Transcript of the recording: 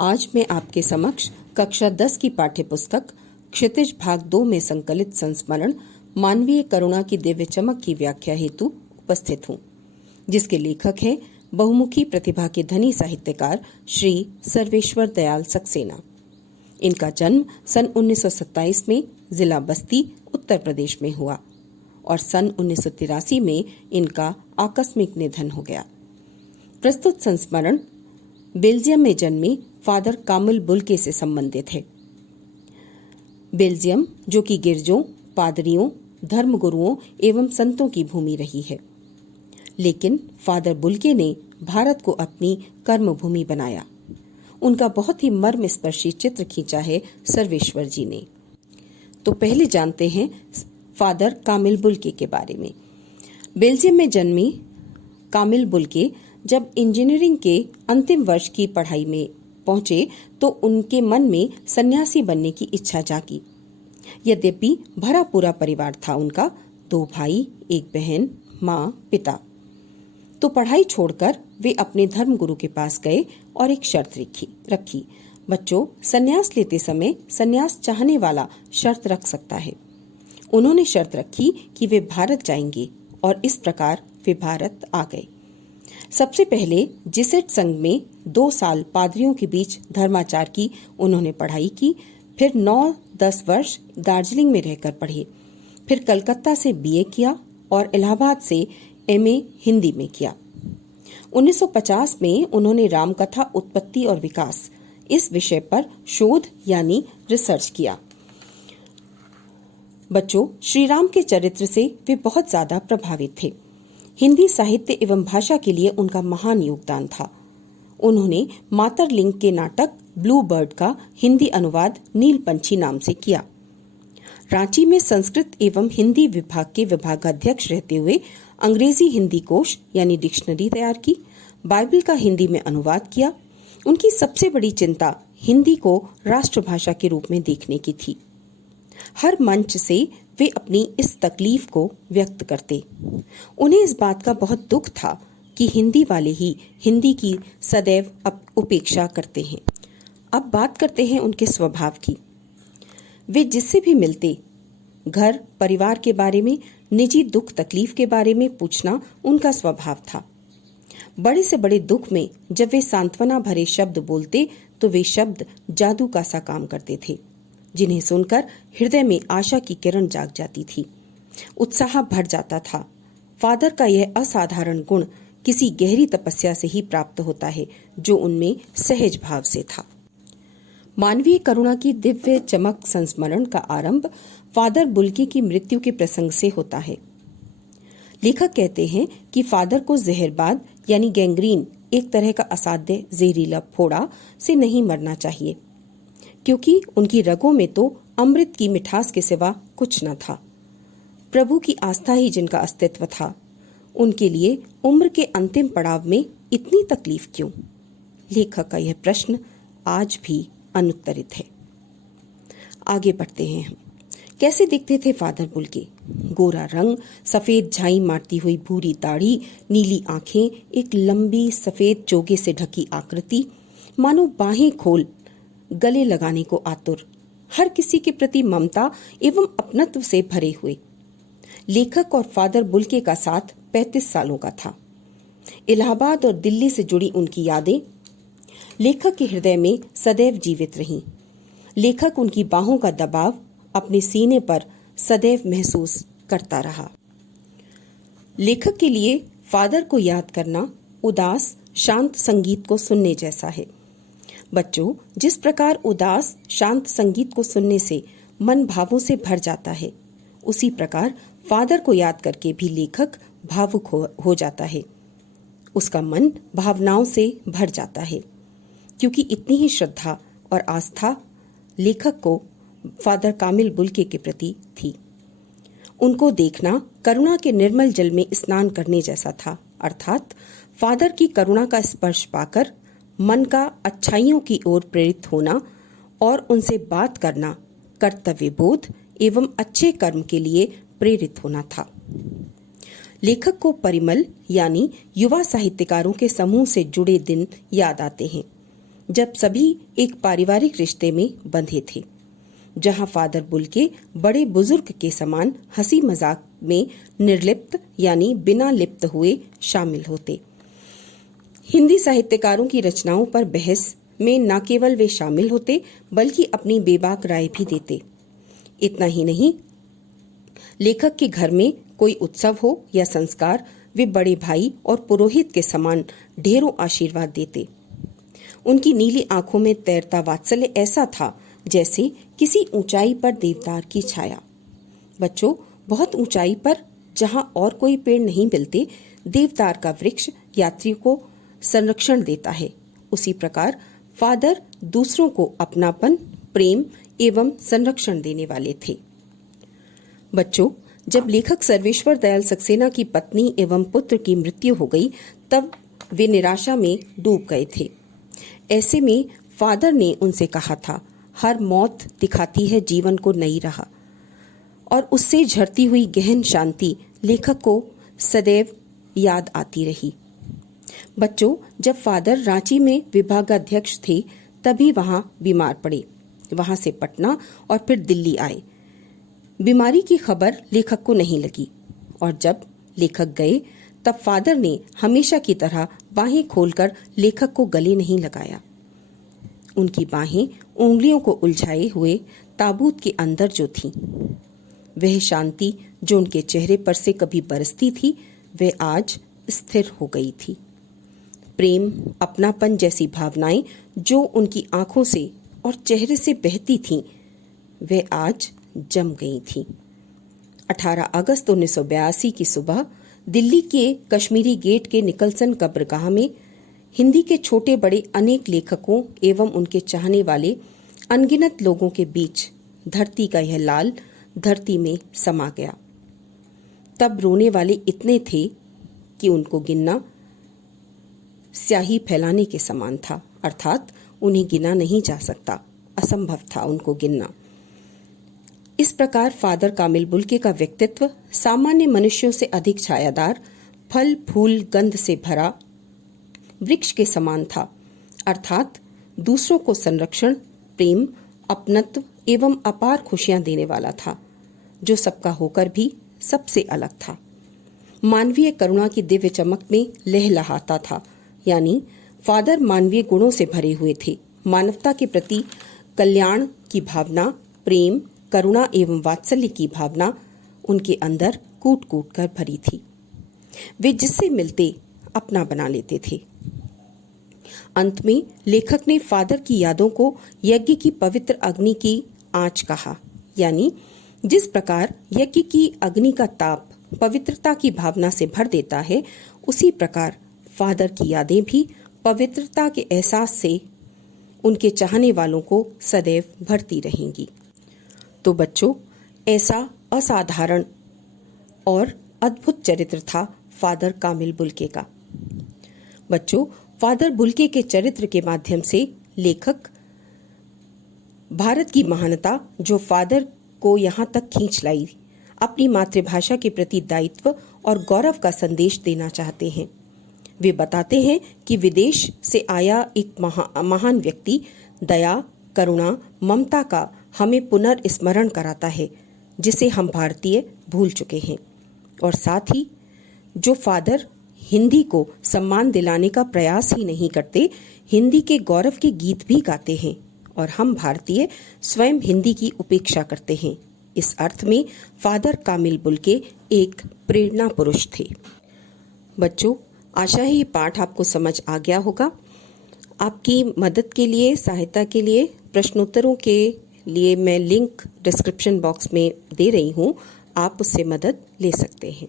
आज मैं आपके समक्ष कक्षा 10 की पाठ्यपुस्तक क्षितिज भाग 2 में संकलित संस्मरण मानवीय करुणा की दिव्य चमक की व्याख्या हेतु उपस्थित हूँ, जिसके लेखक हैं बहुमुखी प्रतिभा के धनी साहित्यकार श्री सर्वेश्वर दयाल सक्सेना। इनका जन्म सन 1927 में जिला बस्ती, उत्तर प्रदेश में हुआ और सन 1983 में इनका आकस्मिक निधन हो गया। प्रस्तुत संस्मरण बेल्जियम में जन्मे फादर कामिल बुल्के से संबंधित है। बेल्जियम, जो कि गिरजों, पादरियों, धर्मगुरुओं एवं संतों की भूमि रही है, लेकिन फादर बुल्के ने भारत को अपनी कर्म भूमि बनाया। उनका बहुत ही मर्मस्पर्शी चित्र खींचा है सर्वेश्वर जी ने। तो पहले जानते हैं फादर कामिल बुल्के के बारे में। बेल्जियम में जन्मी कामिल बुल्के जब इंजीनियरिंग के अंतिम वर्ष की पढ़ाई में पहुंचे तो उनके मन में सन्यासी बनने की इच्छा जागी। यद्यपि भरा पूरा परिवार था उनका, 2 भाई, 1 बहन, माँ, पिता। तो पढ़ाई छोड़कर वे अपने धर्मगुरु के पास गए और एक शर्त रखी, बच्चों, सन्यास लेते समय सन्यास चाहने वाला शर्त रख सकता है। उन्होंने शर्त रखी कि वे भारत जाएंगे और इस प्रकार वे भारत आ गए। सबसे पहले जेसुइट संघ में 2 साल पादरियों के बीच धर्माचार की उन्होंने पढ़ाई की। फिर 9-10 वर्ष दार्जिलिंग में रहकर पढ़े। फिर कलकत्ता से बीए किया और इलाहाबाद से एमए हिंदी में किया। 1950 में उन्होंने रामकथा उत्पत्ति और विकास इस विषय पर शोध यानी रिसर्च किया। बच्चों, श्री राम के चरित्र से वे बहुत ज्यादा प्रभावित थे। हिंदी साहित्य एवं भाषा के लिए उनका महान योगदान था। उन्होंने मातरलिंग के नाटक ब्लू बर्ड का हिंदी अनुवाद नील पंछी नाम से किया। रांची में संस्कृत एवं हिंदी विभाग के विभागाध्यक्ष रहते हुए अंग्रेजी हिंदी कोश यानी डिक्शनरी तैयार की। बाइबल का हिंदी में अनुवाद किया। उनकी सबसे बड़ी चिंता हिंदी को राष्ट्रभाषा के रूप में देखने की थी। हर मंच से वे अपनी इस तकलीफ को व्यक्त करते। उन्हें इस बात का बहुत दुख था कि हिंदी वाले ही हिंदी की सदैव उपेक्षा करते हैं। अब बात करते हैं उनके स्वभाव की। वे जिससे भी मिलते, घर परिवार के बारे में, निजी दुख तकलीफ के बारे में पूछना उनका स्वभाव था। बड़े से बड़े दुख में जब वे सांत्वना भरे शब्द बोलते तो वे शब्द जादू का सा काम करते थे, जिन्हें सुनकर हृदय में आशा की किरण जाग जाती थी, उत्साह भर जाता था। फादर का यह असाधारण गुण किसी गहरी तपस्या से ही प्राप्त होता है, जो उनमें सहज भाव से था। मानवीय करुणा की दिव्य चमक संस्मरण का आरंभ फादर बुल्के की मृत्यु के प्रसंग से होता है। लेखक कहते हैं कि फादर को जहरबाद यानी गैंग्रीन, एक तरह का असाध्य जहरीला फोड़ा से नहीं मरना चाहिए, क्योंकि उनकी रगों में तो अमृत की मिठास के सिवा कुछ न था। प्रभु की आस्था ही जिनका अस्तित्व था, उनके लिए उम्र के अंतिम पड़ाव में इतनी तकलीफ क्यों? लेखक का यह प्रश्न आज भी अनुत्तरित है। आगे बढ़ते हैं हम। कैसे दिखते थे फादर बुल्के? गोरा रंग, सफेद झाई मारती हुई भूरी दाढ़ी, नीली आंखें, एक लंबी सफेद चोगे से ढकी आकृति, मानो बाहें खोल गले लगाने को आतुर, हर किसी के प्रति ममता एवं अपनत्व से भरे हुए। लेखक और फादर बुल्के का साथ 35 सालों का था। इलाहाबाद और दिल्ली से जुड़ी उनकी यादें लेखक के हृदय में सदैव जीवित रहीं। लेखक उनकी बाहों का दबाव अपने सीने पर सदैव महसूस करता रहा। लेखक के लिए फादर को याद करना उदास शांत संगीत को सुनने जैसा है। बच्चों, जिस प्रकार उदास शांत संगीत को सुनने से मन भावों से भर जाता है, उसी प्रकार फादर को याद करके भी लेखक भावुक हो जाता है। उसका मन भावनाओं से भर जाता है, क्योंकि इतनी ही श्रद्धा और आस्था लेखक को फादर कामिल बुल्के के प्रति थी। उनको देखना करुणा के निर्मल जल में स्नान करने जैसा था, अर्थात फादर की करुणा का स्पर्श पाकर मन का अच्छाइयों की ओर प्रेरित होना और उनसे बात करना कर्तव्य बोध एवं अच्छे कर्म के लिए प्रेरित होना था। लेखक को परिमल यानी युवा साहित्यकारों के समूह से जुड़े दिन याद आते हैं। जब सभी एक पारिवारिक रिश्ते में बंधे थे, जहां फादर बुल्के बड़े बुजुर्ग के समान हंसी मजाक में निर्लिप्त यानी बिना लिप्त हुए शामिल होते। हिंदी साहित्यकारों की रचनाओं पर बहस में न केवल वे शामिल होते बल्कि अपनी बेबाक राय भी देते। इतना ही नहीं, लेखक के घर में कोई उत्सव हो या संस्कार, वे बड़े भाई और पुरोहित के समान ढेरों आशीर्वाद देते। उनकी नीली आंखों में तैरता वात्सल्य ऐसा था जैसे किसी ऊंचाई पर देवदार की छाया। बच्चों, बहुत ऊंचाई पर जहां और कोई पेड़ नहीं मिलते, देवदार का वृक्ष यात्रियों को संरक्षण देता है, उसी प्रकार फादर दूसरों को अपनापन, प्रेम एवं संरक्षण देने वाले थे। बच्चों, जब लेखक सर्वेश्वर दयाल सक्सेना की पत्नी एवं पुत्र की मृत्यु हो गई, तब वे निराशा में डूब गए थे। ऐसे में फादर ने उनसे कहा था, हर मौत दिखाती है जीवन को नई राह, और उससे झरती हुई गहन शांति लेखक को सदैव याद आती रही। बच्चों, जब फादर रांची में विभागाध्यक्ष थे, तभी वहां बीमार पड़े। वहां से पटना और फिर दिल्ली आए। बीमारी की खबर लेखक को नहीं लगी, और जब लेखक गए तब फादर ने हमेशा की तरह बाहें खोलकर लेखक को गले नहीं लगाया। उनकी बाहें उंगलियों को उलझाए हुए ताबूत के अंदर जो थीं, वह शांति जो उनके चेहरे पर से कभी बरसती थी, वह आज स्थिर हो गई थी। प्रेम, अपनापन जैसी भावनाएं जो उनकी आंखों से और चेहरे से बहती थीं, वह आज जम गई थीं। 18 अगस्त 1982 की सुबह दिल्ली के कश्मीरी गेट के निकलसन कब्रगाह में हिंदी के छोटे बड़े अनेक लेखकों एवं उनके चाहने वाले अनगिनत लोगों के बीच धरती का यह लाल धरती में समा गया। तब रोने वाले इतने थे कि उनको गिनना स्याही फैलाने के समान था, अर्थात उन्हें गिना नहीं जा सकता, असंभव था उनको गिनना। इस प्रकार फादर कामिल बुल्के का व्यक्तित्व सामान्य मनुष्यों से अधिक छायादार, फल फूल गंध से भरा वृक्ष के समान था, अर्थात दूसरों को संरक्षण, प्रेम, अपनत्व एवं अपार खुशियां देने वाला था, जो सबका होकर भी सबसे अलग था। मानवीय करुणा की दिव्य चमक में लहलहाता था, यानी फादर मानवीय गुणों से भरे हुए थे। मानवता के प्रति कल्याण की भावना, प्रेम, करुणा एवं वात्सल्य की भावना उनके अंदर कूट कूट कर भरी थी। वे जिससे मिलते अपना बना लेते थे। अंत में लेखक ने फादर की यादों को यज्ञ की पवित्र अग्नि की आंच कहा, यानी जिस प्रकार यज्ञ की अग्नि का ताप पवित्रता की भावना से भर देता है, उसी प्रकार फादर की यादें भी पवित्रता के एहसास से उनके चाहने वालों को सदैव भरती रहेंगी। तो बच्चों, ऐसा असाधारण और अद्भुत चरित्र था फादर कामिल बुल्के का। बच्चों, फादर बुल्के के चरित्र के माध्यम से लेखक भारत की महानता जो फादर को यहाँ तक खींच लाई, अपनी मातृभाषा के प्रति दायित्व और गौरव का संदेश देना चाहते हैं। वे बताते हैं कि विदेश से आया एक महान व्यक्ति दया, करुणा, ममता का हमें पुनर्स्मरण कराता है, जिसे हम भारतीय भूल चुके हैं। और साथ ही जो फादर हिंदी को सम्मान दिलाने का प्रयास ही नहीं करते, हिंदी के गौरव के गीत भी गाते हैं, और हम भारतीय स्वयं हिंदी की उपेक्षा करते हैं। इस अर्थ में फादर कामिल बुल्के एक प्रेरणा पुरुष थे। बच्चों, आशा है ये पाठ आपको समझ आ गया होगा। आपकी मदद के लिए, सहायता के लिए, प्रश्नोत्तरों के लिए मैं लिंक डिस्क्रिप्शन बॉक्स में दे रही हूँ, आप उससे मदद ले सकते हैं।